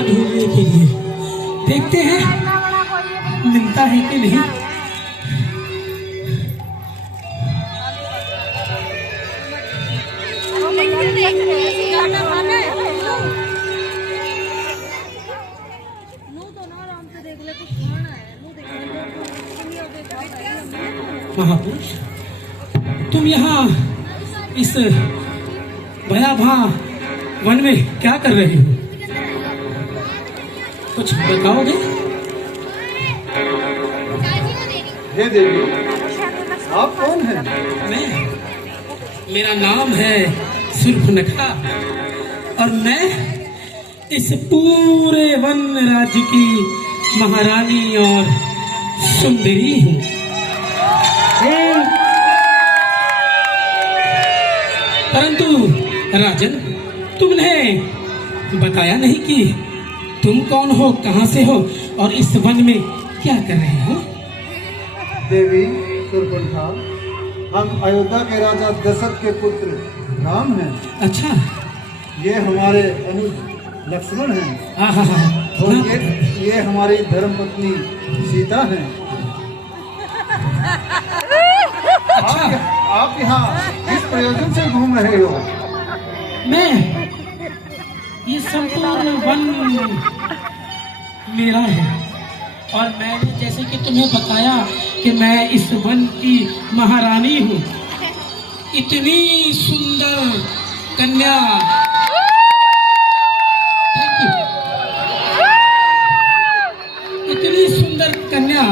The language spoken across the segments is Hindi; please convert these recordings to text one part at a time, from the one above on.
सोना ढूंढने के लिए। देखते हैं मिलता है कि नहीं। महापुरुष, तुम यहाँ इस भयावह वन में क्या कर रहे हो? कुछ बताओगे? हे देवी, आप कौन हैं? मेरा नाम है सुर्पनखा और मैं इस पूरे वन राज्य की महारानी और सुंदरी हूँ। परंतु राजन, तुमने बताया नहीं कि तुम कौन हो, कहां से हो और इस वन में क्या कर रहे हो? देवी सुर्पनखा, हम अयोध्या के राजा दशरथ के पुत्र राम हैं। अच्छा, ये हमारे अनुज लक्ष्मण हैं और ये हमारी धर्मपत्नी सीता हैं। आप यहाँ किस प्रयोजन से घूम रहे हो? मैं ये संपूर्ण वन मेरा है और मैंने जैसे कि तुम्हें बताया कि मैं इस वन की महारानी हूँ। इतनी सुंदर कन्या, इतनी सुंदर कन्या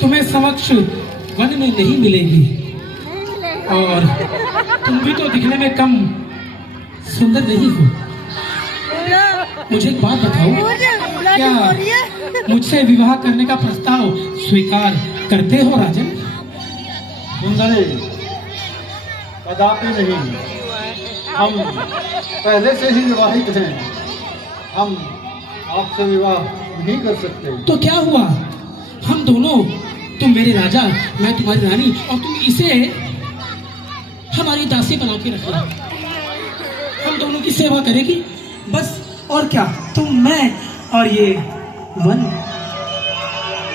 तुम्हें समक्ष वन में नहीं मिलेगी और तुम भी तो दिखने में कम सुंदर नहीं हो। मुझे एक बात बताओ, क्या मुझसे विवाह करने का प्रस्ताव स्वीकार करते हो राजन? सुंदरी, कदापि नहीं। हम पहले से ही विवाहित हैं। हम आपसे विवाह नहीं कर सकते। तो क्या हुआ? हम दोनों, तुम मेरे राजा, मैं तुम्हारी रानी और तुम इसे हमारी दासी बना के रखना। हम दोनों की सेवा करेगी बस, और क्या? तुम, मैं और ये वन।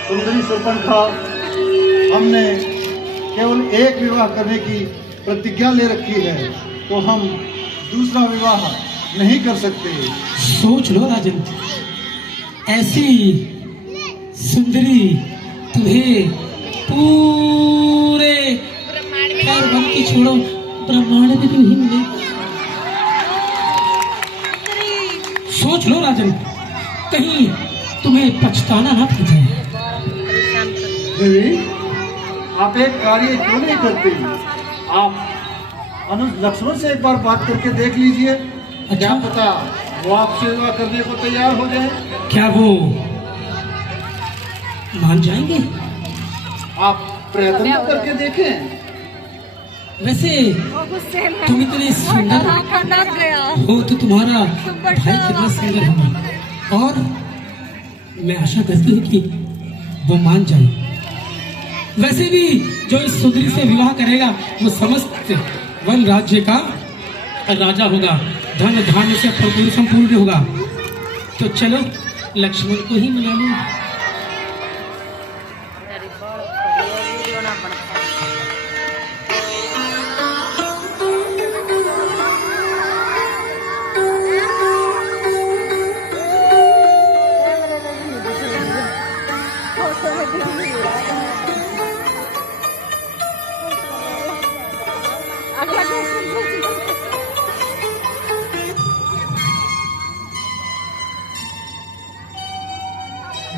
सुंदरी सुर्पनखा, हमने केवल एक विवाह करने की प्रतिज्ञा ले रखी है, तो हम दूसरा विवाह नहीं कर सकते। सोच लो राजन, ऐसी सुंदरी तुम्हें पूरे वन की छोड़ो ब्रह्मांड में भी नहीं मिलेगी। सोच लो राजन, कहीं तुम्हें पछताना ना पड़ जाए। देवी, आप एक कार्य क्यों नहीं करते? आप अनुज लक्ष्मण से एक बार बात करके देख लीजिए। क्या पता वो आपसे विवाह करने को तैयार हो जाए। क्या वो मान जाएंगे? आप प्रयत्न तो करके देखें। वैसे तुम इतने सुंदर हो तो तुम्हारा भाई कितना सुंदर होगा, और मैं आशा करती हूँ कि वो मान जाए। वैसे भी जो इस सुंदरी से विवाह करेगा वो समस्त वन राज्य का राजा होगा, धन धान्य से संपूर्ण होगा। तो चलो लक्ष्मण को ही मना लो।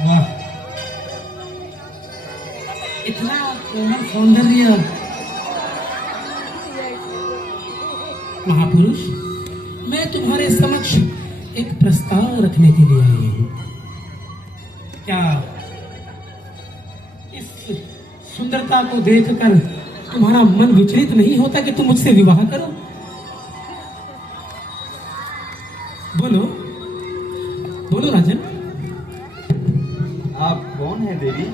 वाह, इतना कोमल सौंदर्य। महापुरुष, मैं तुम्हारे समक्ष एक प्रस्ताव रखने के लिए आई हूँ। क्या इस सुंदरता को देखकर तुम्हारा मन विचलित नहीं होता कि तुम मुझसे विवाह करो? बोलो बोलो राजन। आप कौन है देवी?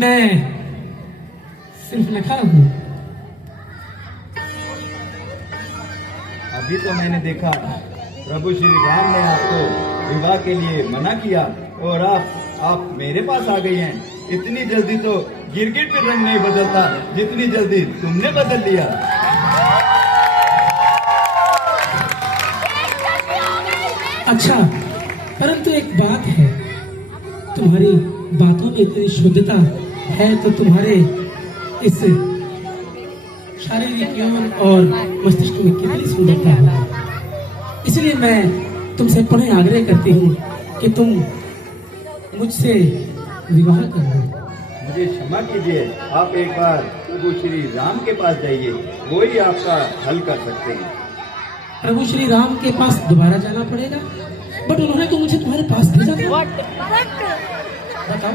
मैं सिर्फ लिखा हूँ। अभी तो मैंने देखा प्रभु श्री राम ने आपको विवाह के लिए मना किया और आप मेरे पास आ गई हैं। इतनी जल्दी तो गिरगिट भी रंग नहीं बदलता जितनी जल्दी तुमने बदल लिया। अच्छा, परंतु एक बात है, तुम्हारी बातों में इतनी शुद्धता है तो तुम्हारे इस शारीरिक यौन और मस्तिष्क में कितनी सुंदरता है। इसलिए मैं तुमसे पुनः आग्रह करती हूँ कि तुम मुझसे विवाह कर लो। मुझे क्षमा कीजिए, आप एक बार प्रभु श्री राम के पास जाइए, वो ही आपका हल कर सकते हैं। प्रभु श्री राम के पास दोबारा जाना पड़ेगा? बट उन्होंने तो मुझे तुम्हारे पास भेजा था। बताओ।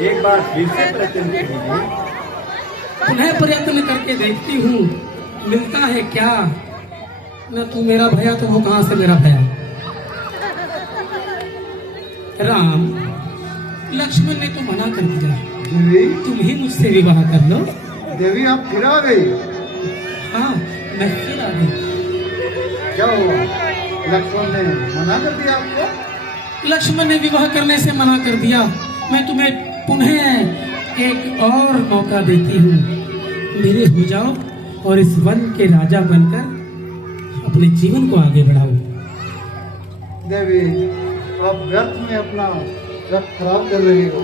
एक बार फिर से प्रयत्न कीजिए। पुनः प्रयत्न करके देखती हूँ मिलता है क्या। न तू मेरा भया तो वो कहाँ से मेरा भया। राम, लक्ष्मण ने तो मना कर दिया, देवी, तुम ही मुझसे विवाह कर लो। देवी आप फिर आ गई? हाँ, मैं फिर आ गई। क्या हुआ? लक्ष्मण ने मना कर दिया आपको? लक्ष्मण ने विवाह करने से मना कर दिया। मैं तुम्हें पुनः एक और मौका देती हूँ, मेरे हो जाओ और इस वन के राजा बनकर अपने जीवन को आगे बढ़ाओ। देवी, आप व्यर्थ में अपना वक्त खराब कर रही हो।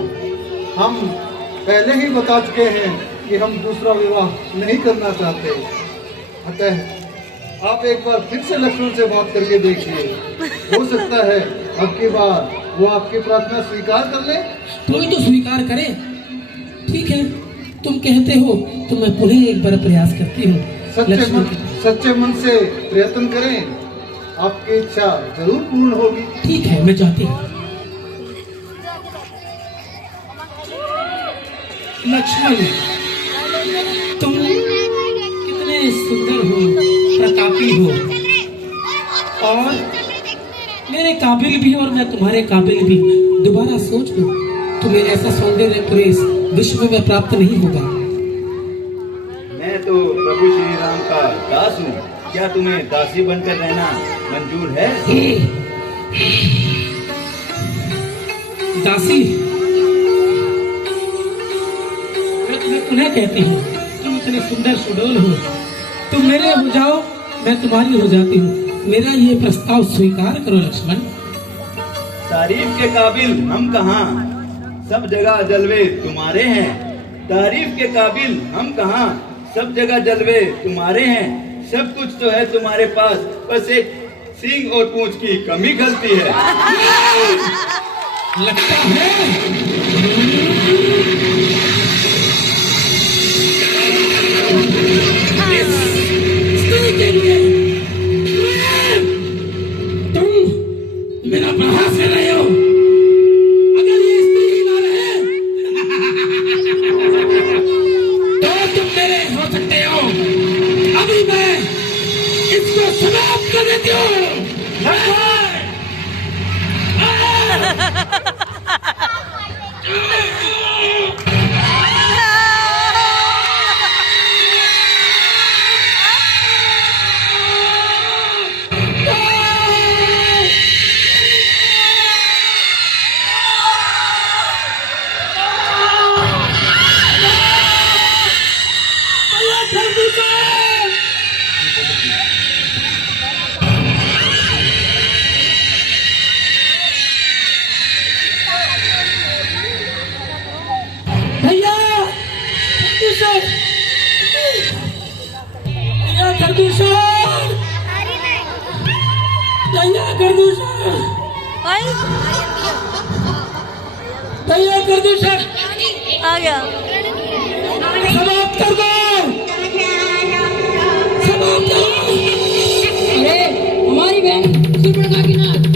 हम पहले ही बता चुके हैं कि हम दूसरा विवाह नहीं करना चाहते। अतः आप एक बार फिर से लक्ष्मण से बात करके देखिए, हो सकता है अब की बार वो आपकी प्रार्थना स्वीकार कर ले। कोई तो स्वीकार करे। ठीक है, तुम कहते हो तो मैं पुनः एक बार प्रयास करती हूँ। सच्चे मन से प्रयत्न करें, आपकी इच्छा जरूर पूर्ण होगी। ठीक है, मैं जाती हूँ। लक्ष्मण, तुम कितने सुंदर हो, प्रतापी हो और मेरे काबिल भी, और मैं तुम्हारे काबिल भी। दोबारा सोच लो, तुम्हें ऐसा सौंदर्य पूरे इस विश्व में प्राप्त नहीं होगा। मैं तो प्रभु श्री राम का दास हूँ, क्या तुम्हें दासी बनकर रहना मंजूर है? दासी, मैं तुम्हें पुनः कहती हूँ, तुम इतने सुंदर सुडोल हो, तुम मेरे हो जाओ, मैं तुम्हारी हो जाती हूँ। मेरा ये प्रस्ताव स्वीकार करो लक्ष्मण। तारीफ के काबिल हम कहाँ, सब जगह जलवे तुम्हारे हैं। तारीफ के काबिल हम कहाँ, सब जगह जलवे तुम्हारे हैं। सब कुछ तो है तुम्हारे पास, बस एक सींग और पूंछ की कमी खलती है। लगता है के लिए तुम मेरा प्रहार कर रहे हो। अगर ये स्त्री ना रहे तो तुम मेरे हो सकते हो। अभी मैं इसको समाप्त कर देती हूँ। तैयार कर दो सर, आ गया। समाप्त कर दो, समाप्त करो। अरे हमारी बहन सुपर्णा की नाथ